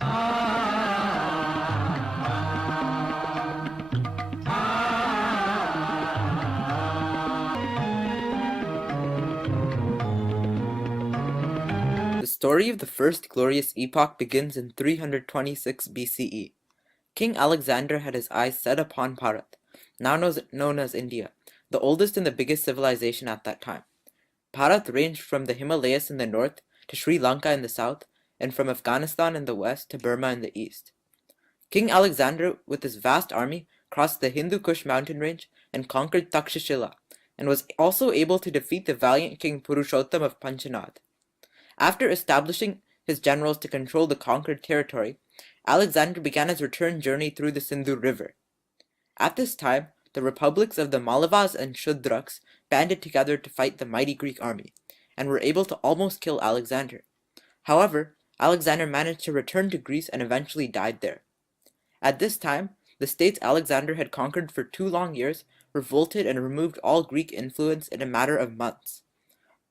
The story of the first glorious epoch begins in 326 BCE. King Alexander had his eyes set upon Bharat, now known as India, the oldest and the biggest civilization at that time. Bharat ranged from the Himalayas in the north to Sri Lanka in the south, and from Afghanistan in the west to Burma in the east. King Alexander, with his vast army, crossed the Hindu Kush mountain range and conquered Takshashila, and was also able to defeat the valiant King Purushottam of Panchanad. After establishing his generals to control the conquered territory, Alexander began his return journey through the Sindhu River. At this time, the republics of the Malavas and Shudraks banded together to fight the mighty Greek army, and were able to almost kill Alexander. However, Alexander managed to return to Greece and eventually died there. At this time, the states Alexander had conquered for 2 long years revolted and removed all Greek influence in a matter of months.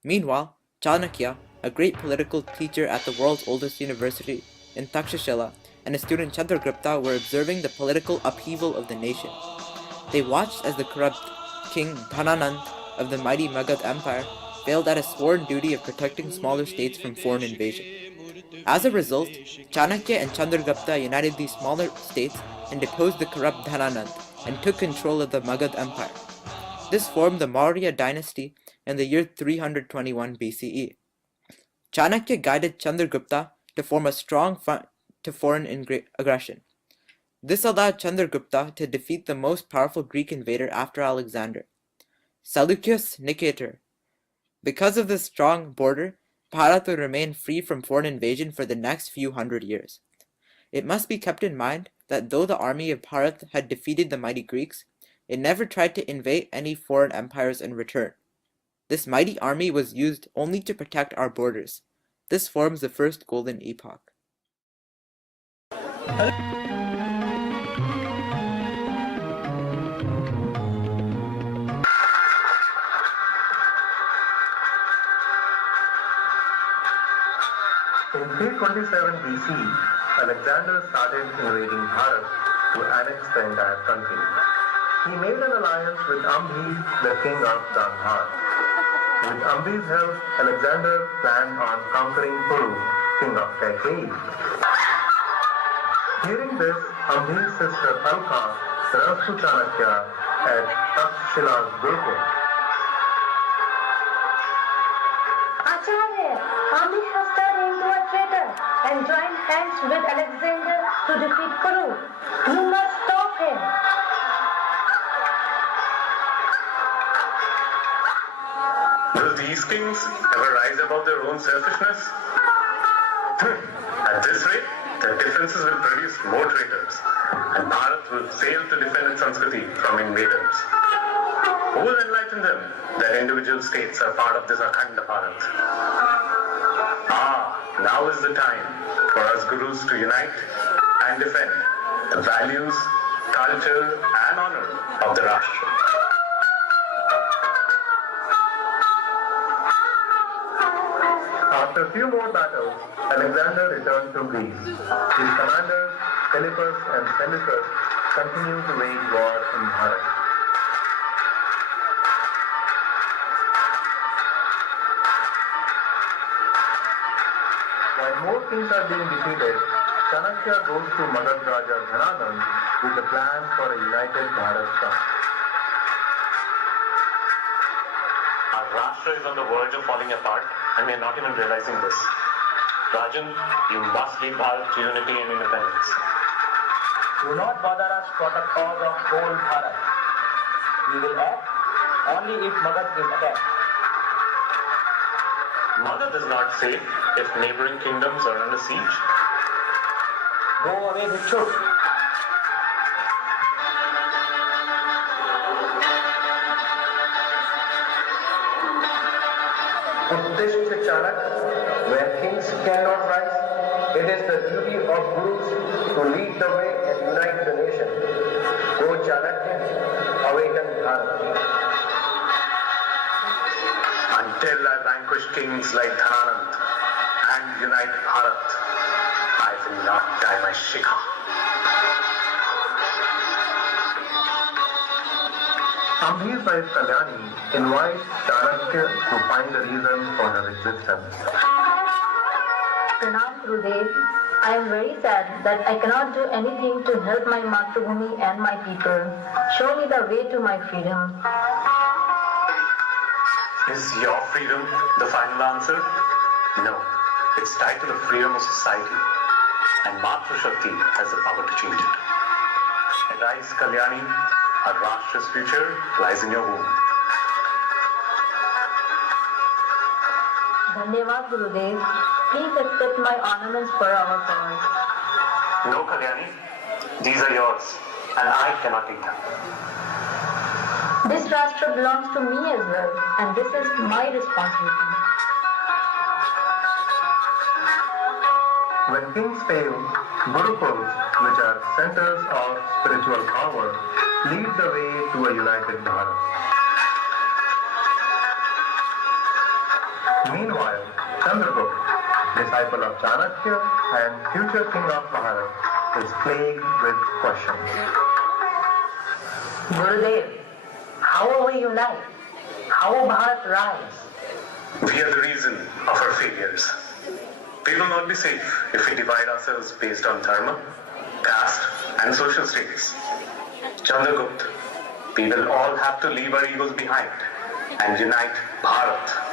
Meanwhile, Chanakya, a great political teacher at the world's oldest university in Takshashila, and his student Chandragupta were observing the political upheaval of the nation. They watched as the corrupt king Dhananand of the mighty Magad Empire failed at his sworn duty of protecting smaller states from foreign invasion. As a result, Chanakya and Chandragupta united these smaller states and deposed the corrupt Dhananand and took control of the Magad Empire. This formed the Maurya dynasty in the year 321 BCE. Chanakya guided Chandragupta to form a strong front to foreign aggression. This allowed Chandragupta to defeat the most powerful Greek invader after Alexander, Seleucus Nicator. Because of this strong border, Bharat would remain free from foreign invasion for the next few hundred years. It must be kept in mind that though the army of Bharat had defeated the mighty Greeks, it never tried to invade any foreign empires in return. This mighty army was used only to protect our borders. This forms the first golden epoch. In 327 BC, Alexander started invading Bharat to annex the entire country. He made an alliance with Ambhi, the king of Gandhar. With Ambhi's help, Alexander planned on conquering Puru, king of Kaikeyi. Hearing this, Ambhi's sister Alka runs to Chanakya at Takshila's Gurukul. Acharya, Ambhi has turned into a traitor and joined hands with Alexander to defeat Kuru. You must stop him. Will these kings ever rise above their own selfishness? At this rate, their differences will produce more traitors, and Bharat will fail to defend its Sanskriti from invaders. Who will enlighten them that individual states are part of this Akhanda Bharat? Now is the time for us Gurus to unite and defend the values, culture, and honor of the Rashtra. After a few more battles, Alexander returned to Greece. His commanders, Philippus and Seleucus, continued to wage war in Bharat. While more kings are being defeated, Chanakya goes to Magad Raja Dhananand with the plan for a united Bharat state. Our Rashtra is on the verge of falling apart, and we are not even realizing this. Rajan, you must lead Bharat to unity and independence. Do not bother us for the cause of whole Bharat. We will act only if Magad is attacked. Magad is not safe if neighboring kingdoms are under siege. Go away, Bhikshu. Uddishta Chanak, where kings cannot rise, it is the duty of Gurus to lead the way and unite the nation. Go Chanakya, awaken Bharat. Until I vanquish kings like Dhananand and unite Bharat, I will not die. my Shikha. Ambhir's wife Kalyani invites Chanakya to find the reason for her existence. Pranam Gurudev, I am very sad that I cannot do anything to help my Matrubhumi and my people. Show me the way to my freedom. Is your freedom the final answer? No. It's tied to the freedom of society. And Matra Shakti has the power to change it. Arise, Kalyani. Our Rashtra's future lies in your womb. Dhanyavad Gurudev. Please accept my ornaments for our cause. No, Kalyani. These are yours. And I cannot take them. This Rashtra belongs to me as well, and this is my responsibility. When kings fail, Gurukuls, which are centers of spiritual power, lead the way to a united Bharat. Meanwhile, Chandragupta, disciple of Chanakya and future king of Bharat, is plagued with questions. Gurudev, how will we unite? How will Bharat rise? We are the reason of our failures. We will not be safe if we divide ourselves based on dharma, caste, and social status. Chandragupta, we will all have to leave our egos behind and unite Bharat.